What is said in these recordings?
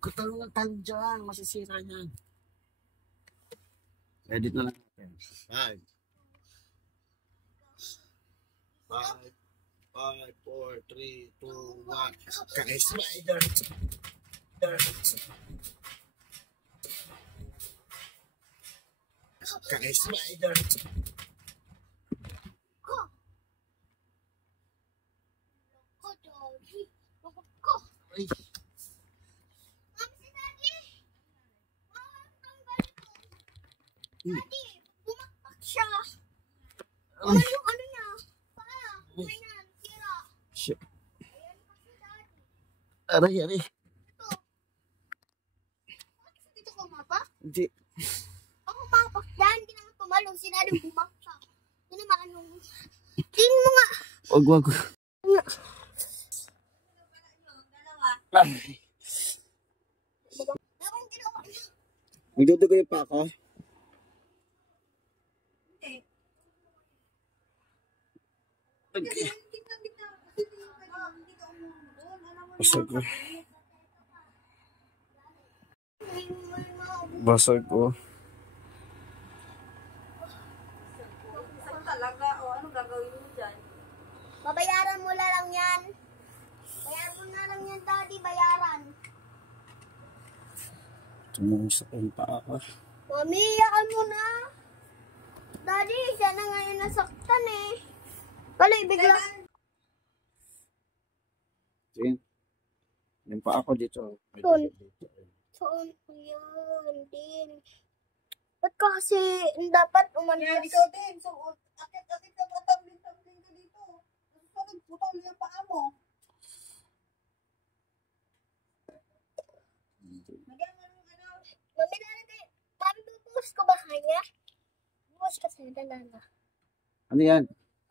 Huwag ka talong ng talong dyan. Masisira niyan. Edit na lang natin. 5, 4, 3, 2, 1. Kaka-spider. Kaka-spider. Ay. Daddy, bumakpak siya. Ano yung ano niya? Ganyan, tira. Shit. Ayan kasi, Daddy. Aray. Ito. Bakit sa dito kumapak? Hindi. Ako kumapak dyan, hindi naman tumalong. Si Daddy bumakpak. Hindi naman anong... Tingin mo nga. Wag. Ay. Nagdudugoy pa ako. Basag ko. Talaga, o ano gagawin mo dyan? Babayaran mo lang yan. Bayaran mo na lang yan, Daddy. Bayaran. Tumusak pa ako. Mami, yaan mo na. Daddy, siya na ngayon nasaktan eh. Wala, bigla. Sige. Yan pa ako dito. Saan ko yan? Din. Ba't kasi dapat umalis? Kaya ikaw din. So, akit-akit ka patambling ka dito. Susunod, putol yung paa mo. Mami, lalagay. Mami, bubuhos ko ba kanya? Bubuhos kasi nalala. Ano yan?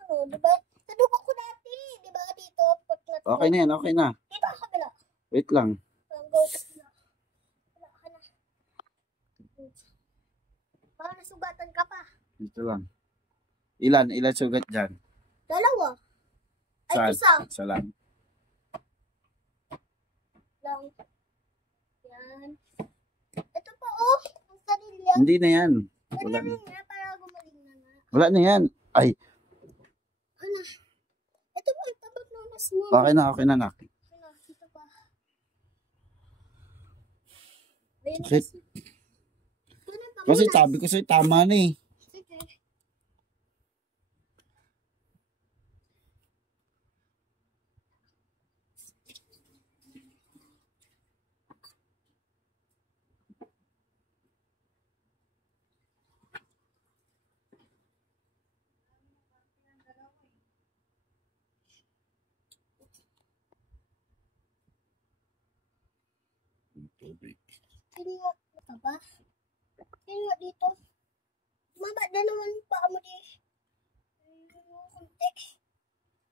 Ano, diba? Nadubo ko dati. Diba dito? Putlat ko. Okay na yan, okay na. Dito ako kabila. Wait lang. Go. Wala ka na. Baka nasugatan ka pa. Dito lang. Ilan sugat dyan? Dalawa. Saan? Ay, isa. Isa lang. Lang. Yan. Ito pa, oh. Ang sarili. Hindi na yan. Wala na. Ganyan nga, para gumaling na nga. Wala na yan. Ay. Ano? Ito pa, itabot na mas mo. Okay na, nak. Ano, ito pa. Ayun Shit. kasi. Ganun pa Kasi muna. sabi ko sa'yo, tama na eh. Sige. Tubig. Hindi nga, mataba. Hindi nga dito. Maba na naman pa mo di. Konti.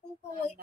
Ang pawit.